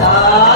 Sa.